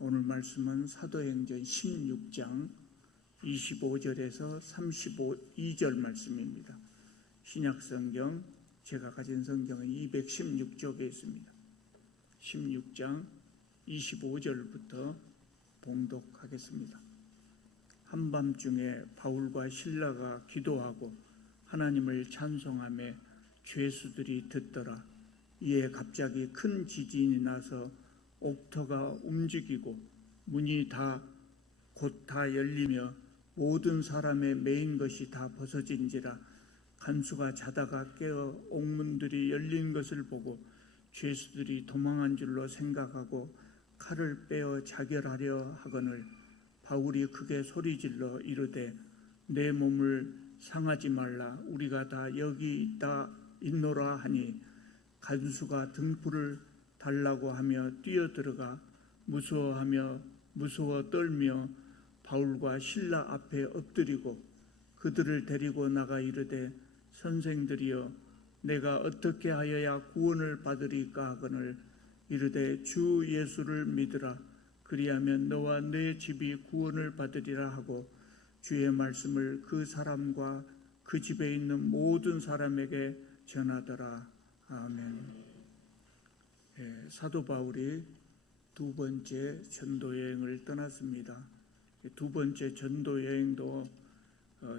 오늘 말씀은 사도행전 16장 25절에서 32절 말씀입니다. 신약성경 제가 가진 성경은 216쪽에 있습니다. 16장 25절부터 봉독하겠습니다. 한밤중에 바울과 실라가 기도하고 하나님을 찬송하며 죄수들이 듣더라. 이에 갑자기 큰 지진이 나서 옥터가 움직이고 문이 곧 다 열리며 모든 사람의 매인 것이 다 벗어진지라. 간수가 자다가 깨어 옥문들이 열린 것을 보고 죄수들이 도망한 줄로 생각하고 칼을 빼어 자결하려 하거늘 바울이 크게 소리질러 이르되 내 몸을 상하지 말라. 우리가 다 여기 있노라 하니 간수가 등불을 달라고 하며 뛰어들어가 무서워 떨며 바울과 실라 앞에 엎드리고 그들을 데리고 나가 이르되 선생들이여 내가 어떻게 하여야 구원을 받으리까 하거늘 이르되 주 예수를 믿으라. 그리하면 너와 내 집이 구원을 받으리라 하고 주의 말씀을 그 사람과 그 집에 있는 모든 사람에게 전하더라. 아멘. 사도 바울이 두 번째 전도여행을 떠났습니다. 두 번째 전도여행도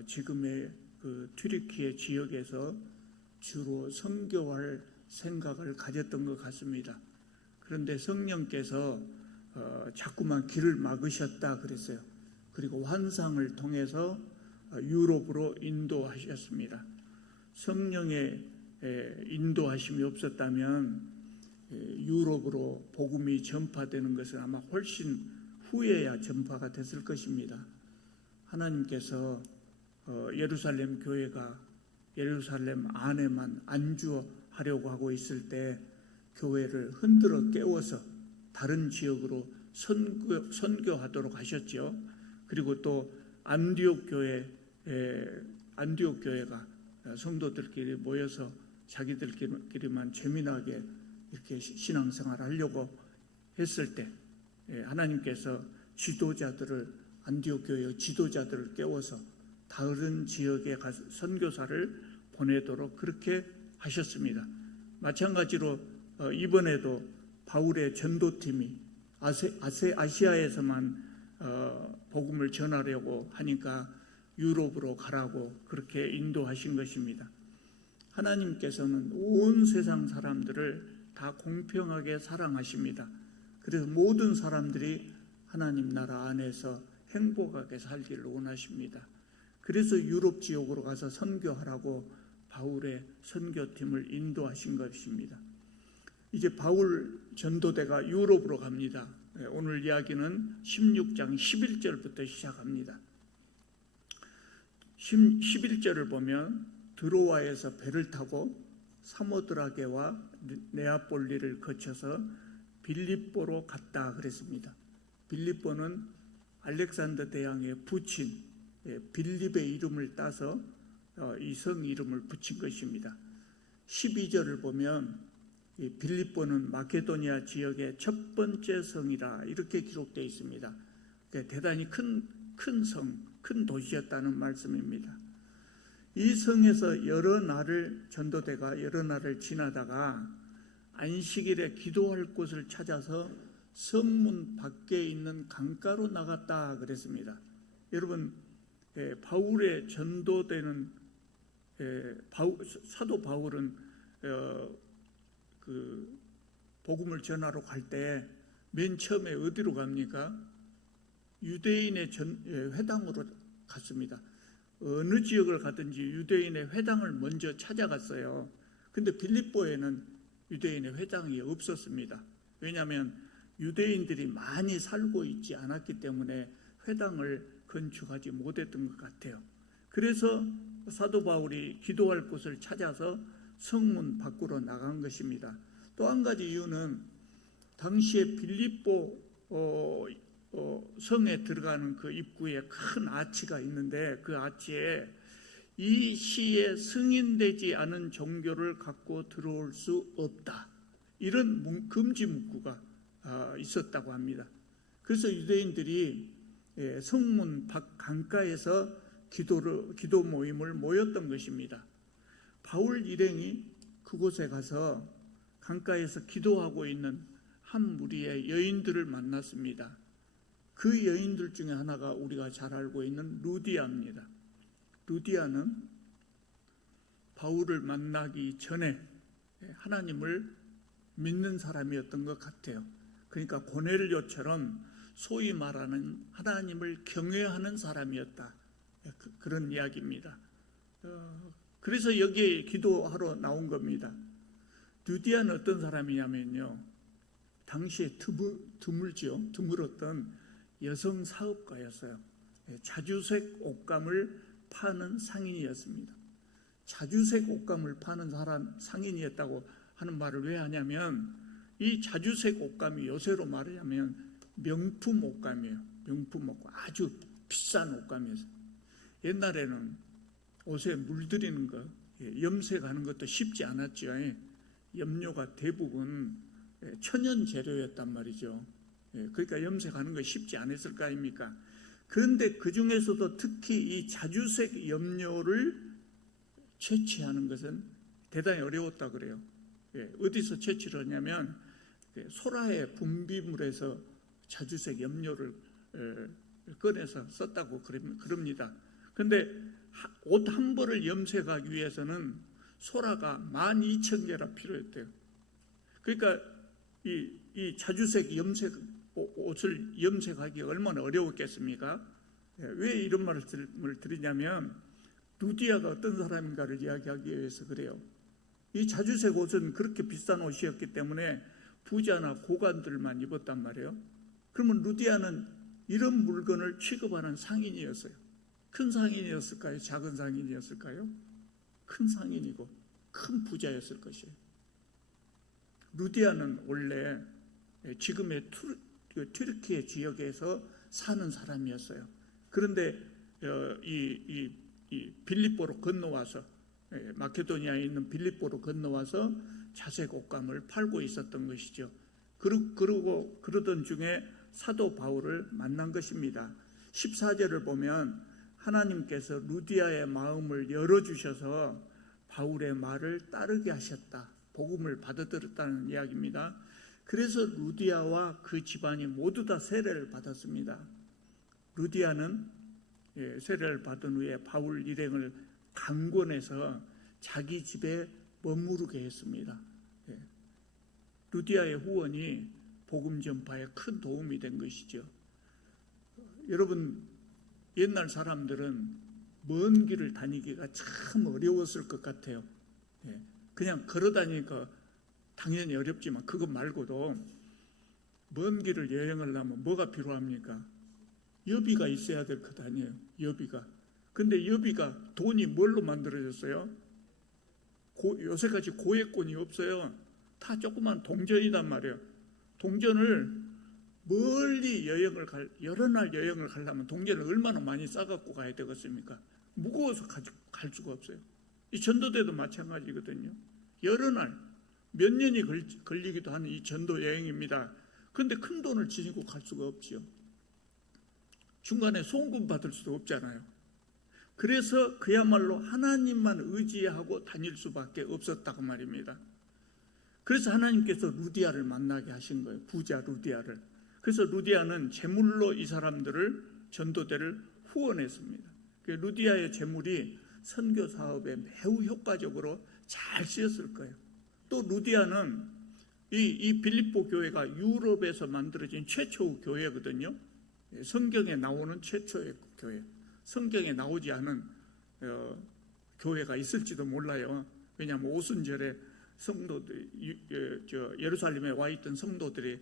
지금의 그 튀르키예 지역에서 주로 선교할 생각을 가졌던 것 같습니다. 그런데 성령께서 자꾸만 길을 막으셨다 그랬어요. 그리고 환상을 통해서 유럽으로 인도하셨습니다. 성령의 인도하심이 없었다면 유럽으로 복음이 전파되는 것은 아마 훨씬 후에야 전파가 됐을 것입니다. 하나님께서 예루살렘 교회가 예루살렘 안에만 안주하려고 하고 있을 때 교회를 흔들어 깨워서 다른 지역으로 선교하도록 하셨죠. 그리고 또 안디옥 교회가 성도들끼리 모여서 자기들끼리만 재미나게 이렇게 신앙생활 하려고 했을 때 하나님께서 안디옥 교회의 지도자들을 깨워서 다른 지역에 가서 선교사를 보내도록 그렇게 하셨습니다. 마찬가지로 이번에도 바울의 전도팀이 아시아에서만 복음을 전하려고 하니까 유럽으로 가라고 그렇게 인도하신 것입니다. 하나님께서는 온 세상 사람들을 다 공평하게 사랑하십니다. 그래서 모든 사람들이 하나님 나라 안에서 행복하게 살기를 원하십니다. 그래서 유럽 지역으로 가서 선교하라고 바울의 선교팀을 인도하신 것입니다. 이제 바울 전도대가 유럽으로 갑니다. 오늘 이야기는 16장 11절부터 시작합니다. 11절을 보면 드로아에서 배를 타고 사모드라게와 네아폴리를 거쳐서 빌립보로 갔다 그랬습니다. 빌립보는 알렉산더 대왕의 부친 빌립의 이름을 따서 이 성 이름을 붙인 것입니다. 12절을 보면 빌립보는 마케도니아 지역의 첫 번째 성이라 이렇게 기록되어 있습니다. 대단히 큰 성, 큰 도시였다는 말씀입니다. 이 성에서 전도대가 여러 날을 지나다가 안식일에 기도할 곳을 찾아서 성문 밖에 있는 강가로 나갔다 그랬습니다. 여러분, 바울의 전도되는 사도 바울은 그 복음을 전하러 갈 때 맨 처음에 어디로 갑니까? 유대인의 회당으로 갔습니다. 어느 지역을 가든지 유대인의 회당을 먼저 찾아갔어요. 근데 빌립보에는 유대인의 회당이 없었습니다. 왜냐하면 유대인들이 많이 살고 있지 않았기 때문에 회당을 건축하지 못했던 것 같아요. 그래서 사도 바울이 기도할 곳을 찾아서 성문 밖으로 나간 것입니다. 또 한 가지 이유는 당시에 빌립보 성에 들어가는 그 입구에 큰 아치가 있는데 그 아치에 이 시에 승인되지 않은 종교를 갖고 들어올 수 없다. 이런 금지 문구가 있었다고 합니다. 그래서 유대인들이 성문 밖 강가에서 기도 모임을 모였던 것입니다. 바울 일행이 그곳에 가서 강가에서 기도하고 있는 한 무리의 여인들을 만났습니다. 그 여인들 중에 하나가 우리가 잘 알고 있는 루디아입니다. 루디아는 바울을 만나기 전에 하나님을 믿는 사람이었던 것 같아요. 그러니까 고넬료처럼 소위 말하는 하나님을 경외하는 사람이었다. 그런 이야기입니다. 그래서 여기에 기도하러 나온 겁니다. 루디아는 어떤 사람이냐면요, 당시에 드물었던 여성 사업가였어요. 자주색 옷감을 파는 상인이었습니다. 자주색 옷감을 파는 상인이었다고 하는 말을 왜 하냐면, 이 자주색 옷감이 요새로 말하자면 명품 옷감이에요. 명품 옷감, 아주 비싼 옷감이었어요. 옛날에는 옷에 물들이는 거, 염색하는 것도 쉽지 않았죠. 염료가 대부분 천연 재료였단 말이죠. 그러니까 염색하는 거 쉽지 않았을 거 아닙니까? 그런데 그 중에서도 특히 이 자주색 염료를 채취하는 것은 대단히 어려웠다 그래요. 어디서 채취를 하냐면 소라의 분비물에서 자주색 염료를 꺼내서 썼다고 그럽니다. 그런데 옷 한 벌을 염색하기 위해서는 소라가 12,000개나 필요했대요. 그러니까 이 자주색 옷을 염색하기 얼마나 어려웠겠습니까? 왜 이런 말을 드리냐면, 루디아가 어떤 사람인가를 이야기하기 위해서 그래요. 이 자주색 옷은 그렇게 비싼 옷이었기 때문에 부자나 고관들만 입었단 말이에요. 그러면 루디아는 이런 물건을 취급하는 상인이었어요. 큰 상인이었을까요? 작은 상인이었을까요? 큰 상인이고 큰 부자였을 것이에요. 루디아는 원래 지금의 튀르키예 지역에서 사는 사람이었어요. 그런데 이 빌립보로 건너와서, 마케도니아에 있는 빌립보로 건너와서 자색 옷감을 팔고 있었던 것이죠. 그러고 그러던 중에 사도 바울을 만난 것입니다. 14절을 보면 하나님께서 루디아의 마음을 열어주셔서 바울의 말을 따르게 하셨다. 복음을 받아들였다는 이야기입니다. 그래서 루디아와 그 집안이 모두 다 세례를 받았습니다. 루디아는 세례를 받은 후에 바울 일행을 강권해서 자기 집에 머무르게 했습니다. 루디아의 후원이 복음 전파에 큰 도움이 된 것이죠. 여러분, 옛날 사람들은 먼 길을 다니기가 참 어려웠을 것 같아요. 그냥 걸어 다니니까 당연히 어렵지만 그것 말고도 먼 길을 여행을 하면 뭐가 필요합니까? 여비가 있어야 될 것 아니에요. 여비가. 근데 여비가 돈이 뭘로 만들어졌어요? 요새같이 고액권이 없어요. 다 조그만 동전이단 말이에요. 동전을 멀리 여러 날 여행을 가려면 동전을 얼마나 많이 싸갖고 가야 되겠습니까? 무거워서 갈 수가 없어요. 이 전도대도 마찬가지거든요. 여러 날, 몇 년이 걸리기도 하는 이 전도 여행입니다. 그런데 큰 돈을 지니고 갈 수가 없지요. 중간에 송금 받을 수도 없잖아요. 그래서 그야말로 하나님만 의지하고 다닐 수밖에 없었다고 말입니다. 그래서 하나님께서 루디아를 만나게 하신 거예요. 부자 루디아를. 그래서 루디아는 재물로 이 사람들을, 전도대를 후원했습니다. 루디아의 재물이 선교 사업에 매우 효과적으로 잘 쓰였을 거예요. 또 루디아는 이 빌립보 교회가 유럽에서 만들어진 최초 교회거든요. 성경에 나오는 최초의 교회. 성경에 나오지 않은 교회가 있을지도 몰라요. 왜냐하면 오순절에 예루살렘에 와 있던 성도들이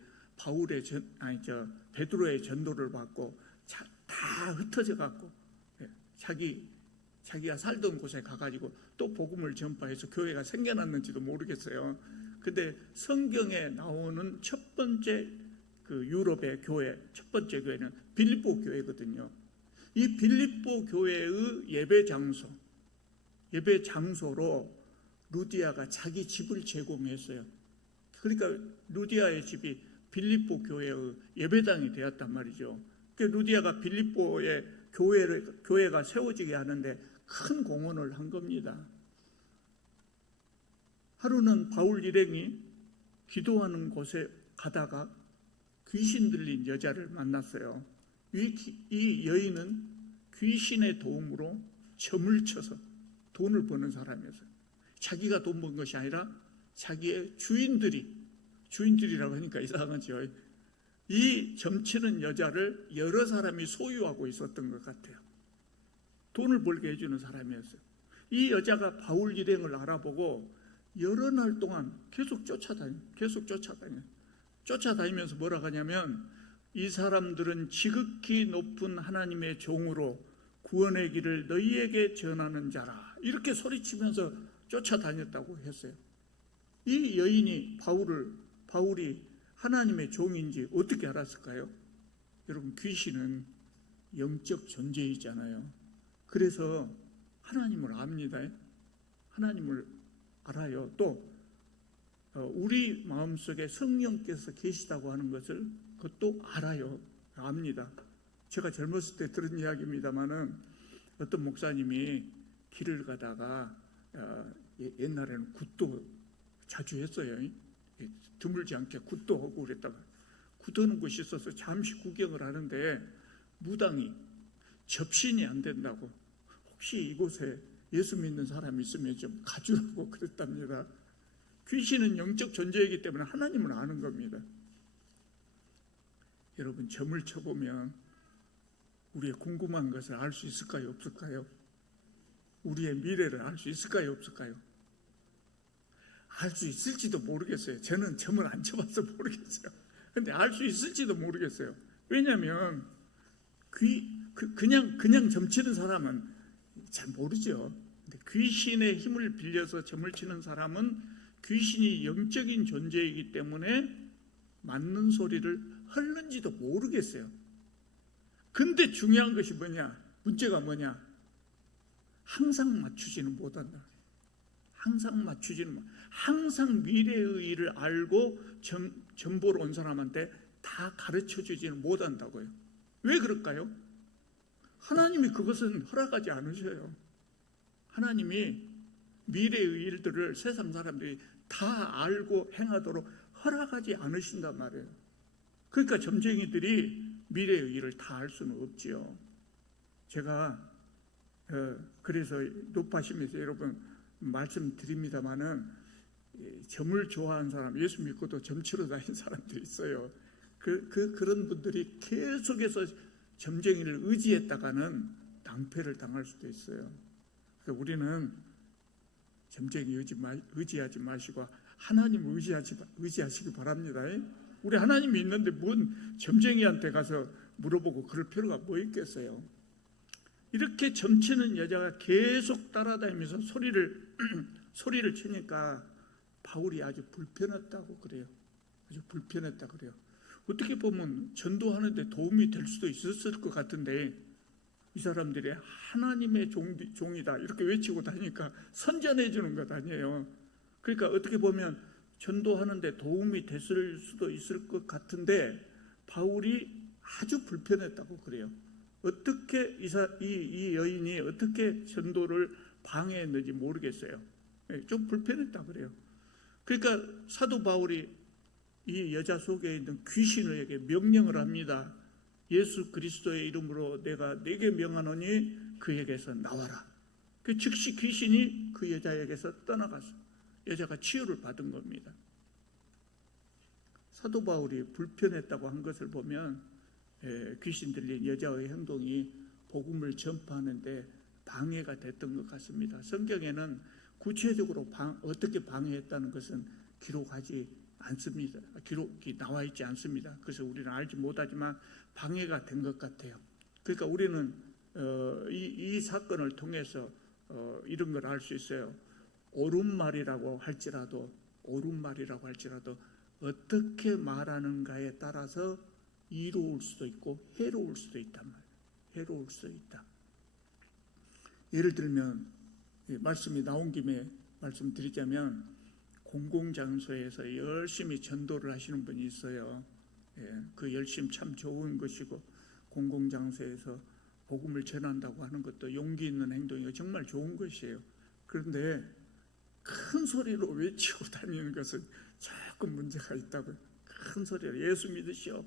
베드로의 전도를 받고 다 흩어져 갖고 자기가 살던 곳에 가가지고 또 복음을 전파해서 교회가 생겨났는지도 모르겠어요. 근데 성경에 나오는 첫 번째 그 유럽의 교회, 첫 번째 교회는 빌립보 교회거든요. 이 빌립보 교회의 예배 장소로 루디아가 자기 집을 제공했어요. 그러니까 루디아의 집이 빌립보 교회의 예배당이 되었단 말이죠. 그 루디아가 빌립보의 교회가 세워지게 하는데 큰 공헌을 한 겁니다. 하루는 바울 일행이 기도하는 곳에 가다가 귀신 들린 여자를 만났어요. 이 여인은 귀신의 도움으로 점을 쳐서 돈을 버는 사람이었어요. 자기가 돈 번 것이 아니라 자기의 주인들이라고 하니까 이상하죠. 이 점치는 여자를 여러 사람이 소유하고 있었던 것 같아요. 돈을 벌게 해주는 사람이었어요. 이 여자가 바울 일행을 알아보고 여러 날 동안 계속 쫓아다니면서 뭐라 하냐면, 이 사람들은 지극히 높은 하나님의 종으로 구원의 길을 너희에게 전하는 자라, 이렇게 소리치면서 쫓아다녔다고 했어요. 이 여인이 바울이 하나님의 종인지 어떻게 알았을까요? 여러분, 귀신은 영적 존재이잖아요. 그래서 하나님을 압니다. 하나님을 알아요. 또 우리 마음속에 성령께서 계시다고 하는 것을 그것도 알아요. 압니다. 제가 젊었을 때 들은 이야기입니다마는, 어떤 목사님이 길을 가다가 옛날에는 굿도 자주 했어요. 드물지 않게 굿도 하고 그랬다가, 굿하는 곳이 있어서 잠시 구경을 하는데 무당이 접신이 안 된다고, 혹시 이곳에 예수 믿는 사람이 있으면 좀 가주라고 그랬답니다. 귀신은 영적 존재이기 때문에 하나님을 아는 겁니다. 여러분, 점을 쳐보면 우리의 궁금한 것을 알 수 있을까요? 없을까요? 우리의 미래를 알 수 있을까요? 없을까요? 알 수 있을지도 모르겠어요. 저는 점을 안 쳐봐서 모르겠어요. 근데 알 수 있을지도 모르겠어요. 왜냐하면 그냥 점치는 사람은 잘 모르죠. 근데 귀신의 힘을 빌려서 점을 치는 사람은 귀신이 영적인 존재이기 때문에 맞는 소리를 하는지도 모르겠어요. 근데 중요한 것이 뭐냐? 문제가 뭐냐? 항상 맞추지는 못한다. 항상 미래의 일을 알고 점 보러 온 사람한테 다 가르쳐 주지는 못한다고요. 왜 그럴까요? 하나님이 그것은 허락하지 않으셔요. 하나님이 미래의 일들을 세상 사람들이 다 알고 행하도록 허락하지 않으신단 말이에요. 그러니까 점쟁이들이 미래의 일을 다 알 수는 없지요. 제가 그래서 높아심에서 여러분 말씀드립니다마는, 점을 좋아하는 사람, 예수 믿고도 점치러 다니는 사람들이 있어요. 그런 분들이 계속해서 점쟁이를 의지했다가는 낭패를 당할 수도 있어요. 그래서 우리는 점쟁이 의지하지 마시고 하나님을 의지하시기 바랍니다. 우리 하나님이 있는데 뭔 점쟁이한테 가서 물어보고 그럴 필요가 뭐 있겠어요. 이렇게 점치는 여자가 계속 따라다니면서 소리를 치니까 바울이 아주 불편했다고 그래요. 어떻게 보면 전도하는데 도움이 될 수도 있었을 것 같은데, 이 사람들이 하나님의 종이다 이렇게 외치고 다니니까 선전해 주는 것 아니에요. 그러니까 어떻게 보면 전도하는데 도움이 됐을 수도 있을 것 같은데, 바울이 아주 불편했다고 그래요. 어떻게 이 여인이 어떻게 전도를 방해했는지 모르겠어요. 좀 불편했다 그래요. 그러니까 사도 바울이 이 여자 속에 있는 귀신에게 명령을 합니다. 예수 그리스도의 이름으로 내가 네게 명하노니 그에게서 나와라. 즉시 귀신이 그 여자에게서 떠나가서 여자가 치유를 받은 겁니다. 사도 바울이 불편했다고 한 것을 보면 귀신 들린 여자의 행동이 복음을 전파하는데 방해가 됐던 것 같습니다. 성경에는 구체적으로 어떻게 방해했다는 것은 기록하지 않습니다. 기록이 나와 있지 않습니다. 그래서 우리는 알지 못하지만 방해가 된 것 같아요. 그러니까 우리는 이 사건을 통해서 이런 걸 알 수 있어요. 옳은 말이라고 할지라도 어떻게 말하는가에 따라서 이로울 수도 있고 해로울 수도 있단 말이에요. 해로울 수도 있다. 예를 들면 말씀이 나온 김에 말씀드리자면, 공공장소에서 열심히 전도를 하시는 분이 있어요. 그 열심 참 좋은 것이고 공공장소에서 복음을 전한다고 하는 것도 용기 있는 행동이고 정말 좋은 것이에요. 그런데 큰 소리로 외치고 다니는 것은 조금 문제가 있다고요. 큰 소리로 예수 믿으시오.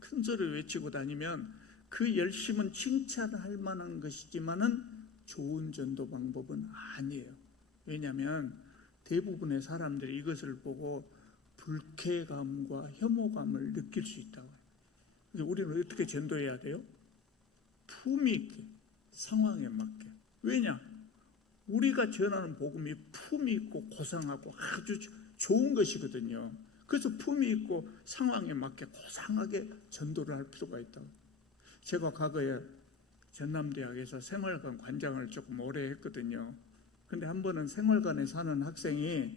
큰 소리로 외치고 다니면 그 열심은 칭찬할 만한 것이지만은 좋은 전도 방법은 아니에요. 왜냐하면 대부분의 사람들이 이것을 보고 불쾌감과 혐오감을 느낄 수 있다고요. 그래서 우리는 어떻게 전도해야 돼요? 품위 있게, 상황에 맞게. 왜냐? 우리가 전하는 복음이 품위 있고 고상하고 아주 좋은 것이거든요. 그래서 품위 있고 상황에 맞게 고상하게 전도를 할 필요가 있다고. 제가 과거에 전남대학에서 생활관 관장을 조금 오래 했거든요. 근데 한 번은 생활관에 사는 학생이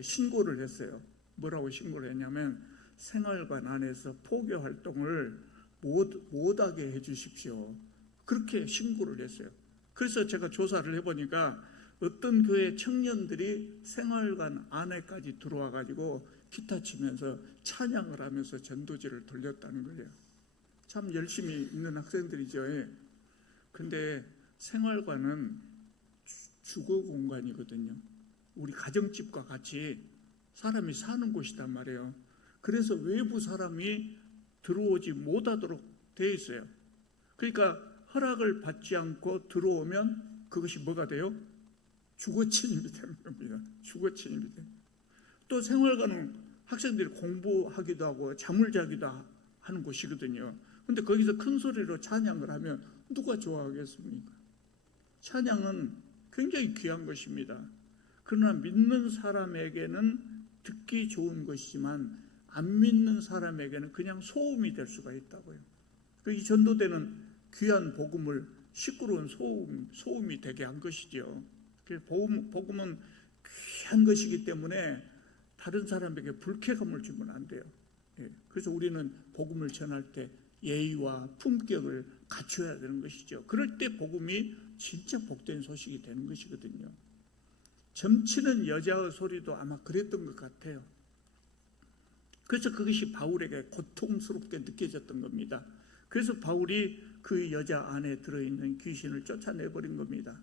신고를 했어요. 뭐라고 신고를 했냐면 생활관 안에서 포교 활동을 못하게 해주십시오. 그렇게 신고를 했어요. 그래서 제가 조사를 해보니까 어떤 교회 청년들이 생활관 안에까지 들어와 가지고 기타 치면서 찬양을 하면서 전도지를 돌렸다는 거예요. 참 열심히 있는 학생들이죠. 근데 생활관은 주거 공간이거든요. 우리 가정집과 같이 사람이 사는 곳이단 말이에요. 그래서 외부 사람이 들어오지 못하도록 되어 있어요. 그러니까 허락을 받지 않고 들어오면 그것이 뭐가 돼요? 주거침입이 되는 겁니다. 주거침입이 돼요. 또 생활관은 학생들이 공부하기도 하고 잠을 자기도 하는 곳이거든요. 근데 거기서 큰 소리로 찬양을 하면 누가 좋아하겠습니까? 찬양은 굉장히 귀한 것입니다. 그러나 믿는 사람에게는 듣기 좋은 것이지만 안 믿는 사람에게는 그냥 소음이 될 수가 있다고요. 이 전도되는 귀한 복음을 시끄러운 소음이 되게 한 것이죠. 복음은 귀한 것이기 때문에 다른 사람에게 불쾌감을 주면 안 돼요. 그래서 우리는 복음을 전할 때 예의와 품격을 갖춰야 되는 것이죠. 그럴 때 복음이 진짜 복된 소식이 되는 것이거든요. 점치는 여자의 소리도 아마 그랬던 것 같아요. 그래서 그것이 바울에게 고통스럽게 느껴졌던 겁니다. 그래서 바울이 그 여자 안에 들어있는 귀신을 쫓아내버린 겁니다.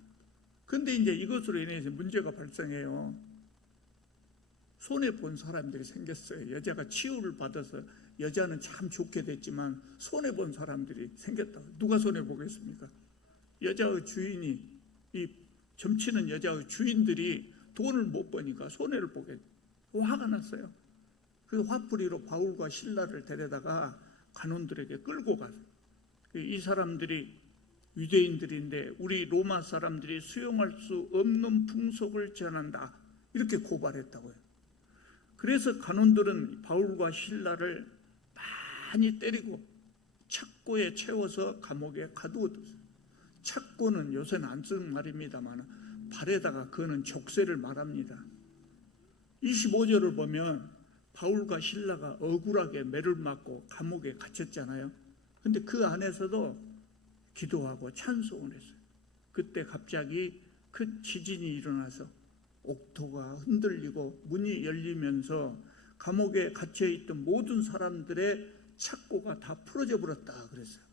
그런데 이제 이것으로 인해서 문제가 발생해요. 손해본 사람들이 생겼어요. 여자가 치유를 받아서 여자는 참 좋게 됐지만 손해본 사람들이 생겼다고. 누가 손해보겠습니까? 여자의 주인이, 이 점치는 여자의 주인들이 돈을 못 버니까 손해를 보게 화가 났어요. 그 화풀이로 바울과 실라를 데려다가 간원들에게 끌고 갔어요. 이 사람들이 유대인들인데 우리 로마 사람들이 수용할 수 없는 풍속을 전한다, 이렇게 고발했다고요. 그래서 간원들은 바울과 실라를 많이 때리고 착고에 채워서 감옥에 가두어뒀어요. 착고는 요새는 안 쓰는 말입니다만 발에다가 그는 족쇄를 말합니다. 25절을 보면 바울과 실라가 억울하게 매를 맞고 감옥에 갇혔잖아요. 근데 그 안에서도 기도하고 찬송을 했어요. 그때 갑자기 큰 지진이 일어나서 옥토가 흔들리고 문이 열리면서 감옥에 갇혀있던 모든 사람들의 착고가 다 풀어져 버렸다 그랬어요.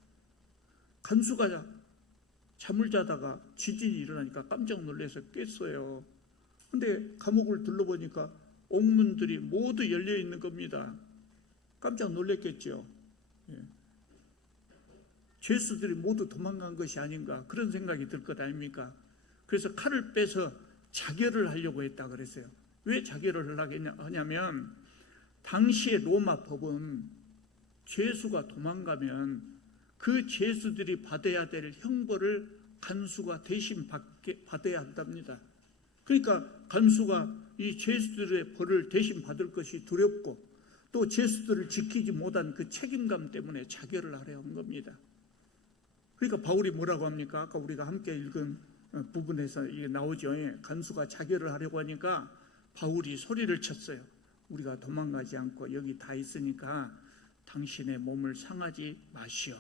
간수가 잠을 자다가 지진이 일어나니까 깜짝 놀라서 깼어요. 근데 감옥을 둘러보니까 옥문들이 모두 열려 있는 겁니다. 깜짝 놀랐겠죠. 죄수들이 모두 도망간 것이 아닌가, 그런 생각이 들 것 아닙니까? 그래서 칼을 빼서 자결을 하려고 했다 그랬어요. 왜 자결을 하려고 하냐면 당시의 로마 법은 죄수가 도망가면 그 죄수들이 받아야 될 형벌을 간수가 대신 받아야 한답니다. 그러니까 간수가 이 죄수들의 벌을 대신 받을 것이 두렵고 또 죄수들을 지키지 못한 그 책임감 때문에 자결을 하려 한 겁니다. 그러니까 바울이 뭐라고 합니까? 아까 우리가 함께 읽은 부분에서 이게 나오죠. 간수가 자결을 하려고 하니까 바울이 소리를 쳤어요. 우리가 도망가지 않고 여기 다 있으니까 당신의 몸을 상하지 마시오.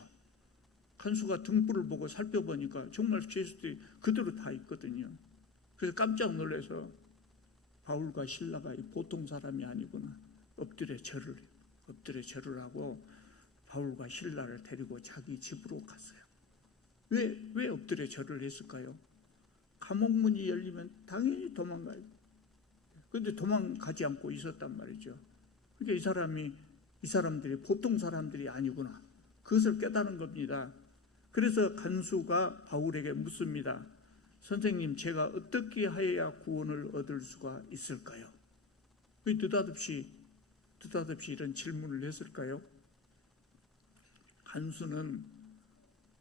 간수가 등불을 보고 살펴보니까 정말 죄수들이 그대로 다 있거든요. 그래서 깜짝 놀라서 바울과 실라가 보통 사람이 아니구나, 엎드려 절을 해요. 엎드려 절을 하고 바울과 실라를 데리고 자기 집으로 갔어요. 왜 엎드려 절을 했을까요? 감옥문이 열리면 당연히 도망가요. 그런데 도망가지 않고 있었단 말이죠. 그러니까 이 사람들이 보통 사람들이 아니구나. 그것을 깨달은 겁니다. 그래서 간수가 바울에게 묻습니다. 선생님, 제가 어떻게 하여야 구원을 얻을 수가 있을까요? 왜 느닷없이 이런 질문을 했을까요? 간수는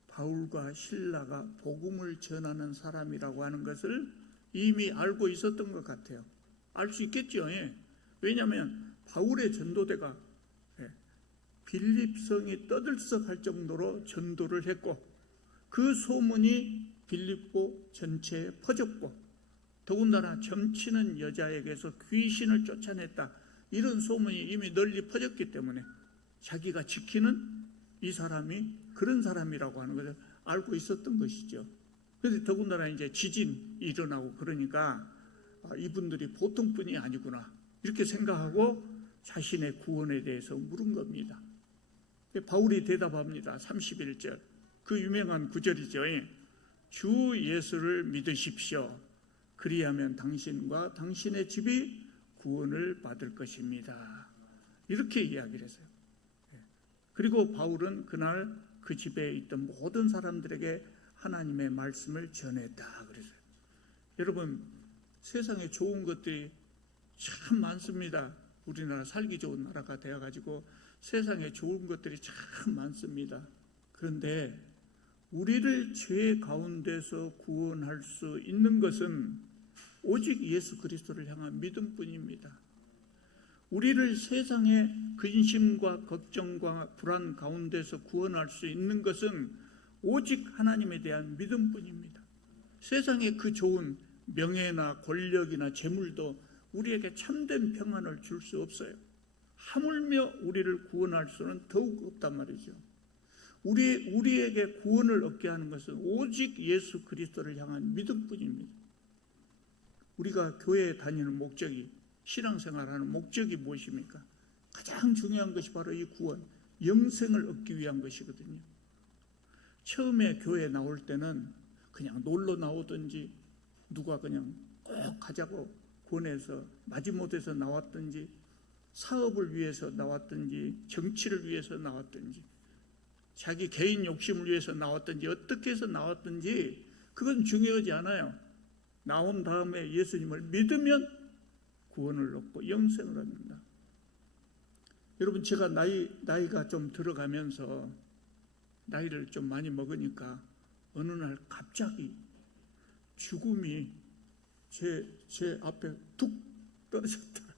바울과 실라가 복음을 전하는 사람이라고 하는 것을 이미 알고 있었던 것 같아요. 알 수 있겠죠. 예. 왜냐하면 바울의 전도대가 빌립성이 떠들썩할 정도로 전도를 했고 그 소문이 빌립보 전체에 퍼졌고 더군다나 점치는 여자에게서 귀신을 쫓아냈다. 이런 소문이 이미 널리 퍼졌기 때문에 자기가 지키는 이 사람이 그런 사람이라고 하는 것을 알고 있었던 것이죠. 그래서 더군다나 이제 지진이 일어나고 그러니까 이분들이 보통 분이 아니구나 이렇게 생각하고 자신의 구원에 대해서 물은 겁니다. 바울이 대답합니다. 31절 그 유명한 구절이죠. 주 예수를 믿으십시오. 그리하면 당신과 당신의 집이 구원을 받을 것입니다. 이렇게 이야기를 했어요. 그리고 바울은 그날 그 집에 있던 모든 사람들에게 하나님의 말씀을 전했다 그랬어요. 여러분, 세상에 좋은 것들이 참 많습니다. 우리나라 살기 좋은 나라가 되어가지고 세상에 좋은 것들이 참 많습니다. 그런데 우리를 죄 가운데서 구원할 수 있는 것은 오직 예수 그리스도를 향한 믿음뿐입니다. 우리를 세상의 근심과 걱정과 불안 가운데서 구원할 수 있는 것은 오직 하나님에 대한 믿음뿐입니다. 세상의 그 좋은 명예나 권력이나 재물도 우리에게 참된 평안을 줄 수 없어요. 하물며 우리를 구원할 수는 더욱 없단 말이죠. 우리에게 구원을 얻게 하는 것은 오직 예수 그리스도를 향한 믿음뿐입니다. 우리가 교회에 다니는 목적이, 신앙생활하는 목적이 무엇입니까? 가장 중요한 것이 바로 이 구원, 영생을 얻기 위한 것이거든요. 처음에 교회에 나올 때는 그냥 놀러 나오든지 누가 그냥 꼭 가자고 권해서 마지못해서 나왔든지 사업을 위해서 나왔든지 정치를 위해서 나왔든지 자기 개인 욕심을 위해서 나왔든지 어떻게 해서 나왔든지 그건 중요하지 않아요. 나온 다음에 예수님을 믿으면 구원을 얻고 영생을 얻는다. 여러분, 제가 나이가 좀 들어가면서 나이를 좀 많이 먹으니까 어느 날 갑자기 죽음이 제 앞에 툭 떨어졌다.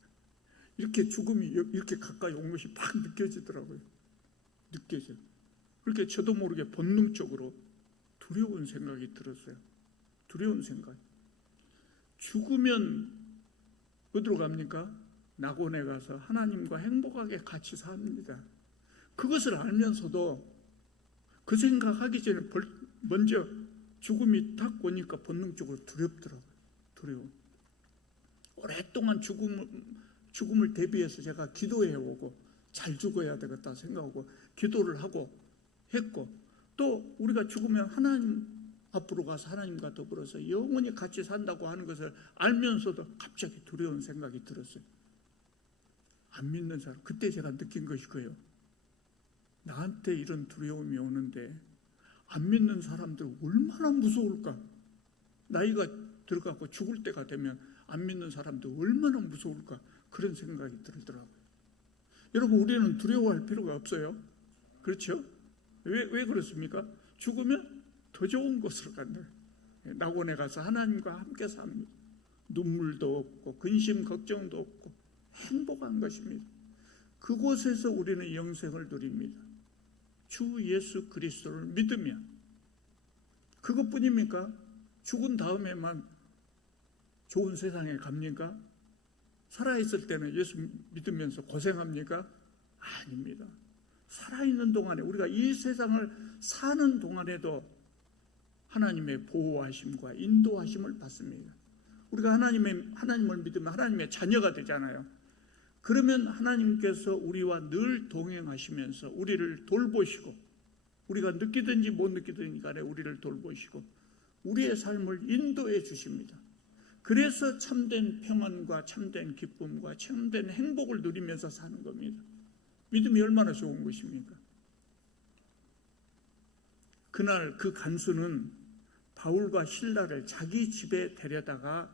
이렇게 죽음이 이렇게 가까이 온 것이 팍 느껴지더라고요. 느껴져요. 그렇게 저도 모르게 본능적으로 두려운 생각이 들었어요. 두려운 생각. 죽으면 어디로 갑니까? 낙원에 가서 하나님과 행복하게 같이 삽니다. 그것을 알면서도 그 생각하기 전에 먼저 죽음이 딱 오니까 본능적으로 두렵더라고요. 두려워. 오랫동안 죽음을 대비해서 제가 기도해오고 잘 죽어야 되겠다 생각하고 기도를 하고 했고 또 우리가 죽으면 하나님 앞으로 가서 하나님과 더불어서 영원히 같이 산다고 하는 것을 알면서도 갑자기 두려운 생각이 들었어요. 안 믿는 사람, 그때 제가 느낀 것이 그예요. 나한테 이런 두려움이 오는데 안 믿는 사람들 얼마나 무서울까? 나이가 들어가고 죽을 때가 되면 안 믿는 사람들 얼마나 무서울까? 그런 생각이 들더라고요. 여러분, 우리는 두려워할 필요가 없어요. 그렇죠? 왜 그렇습니까? 죽으면 더 좋은 곳으로 간다. 낙원에 가서 하나님과 함께 삽니다. 눈물도 없고 근심 걱정도 없고 행복한 것입니다. 그곳에서 우리는 영생을 누립니다. 주 예수 그리스도를 믿으면. 그것뿐입니까? 죽은 다음에만 좋은 세상에 갑니까? 살아있을 때는 예수 믿으면서 고생합니까? 아닙니다. 살아있는 동안에, 우리가 이 세상을 사는 동안에도 하나님의 보호하심과 인도하심을 받습니다. 우리가 하나님을 믿으면 하나님의 자녀가 되잖아요. 그러면 하나님께서 우리와 늘 동행하시면서 우리를 돌보시고, 우리가 느끼든지 못 느끼든지 간에 우리를 돌보시고 우리의 삶을 인도해 주십니다. 그래서 참된 평안과 참된 기쁨과 참된 행복을 누리면서 사는 겁니다. 믿음이 얼마나 좋은 것입니까? 그날 그 간수는 바울과 실라를 자기 집에 데려다가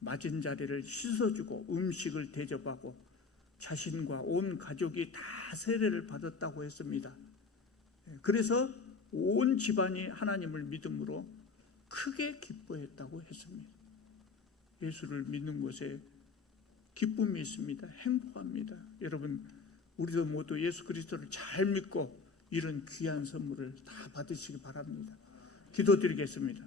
맞은 자리를 씻어주고 음식을 대접하고 자신과 온 가족이 다 세례를 받았다고 했습니다. 그래서 온 집안이 하나님을 믿음으로 크게 기뻐했다고 했습니다. 예수를 믿는 것에 기쁨이 있습니다. 행복합니다. 여러분, 우리도 모두 예수 그리스도를 잘 믿고 이런 귀한 선물을 다 받으시기 바랍니다. 기도드리겠습니다.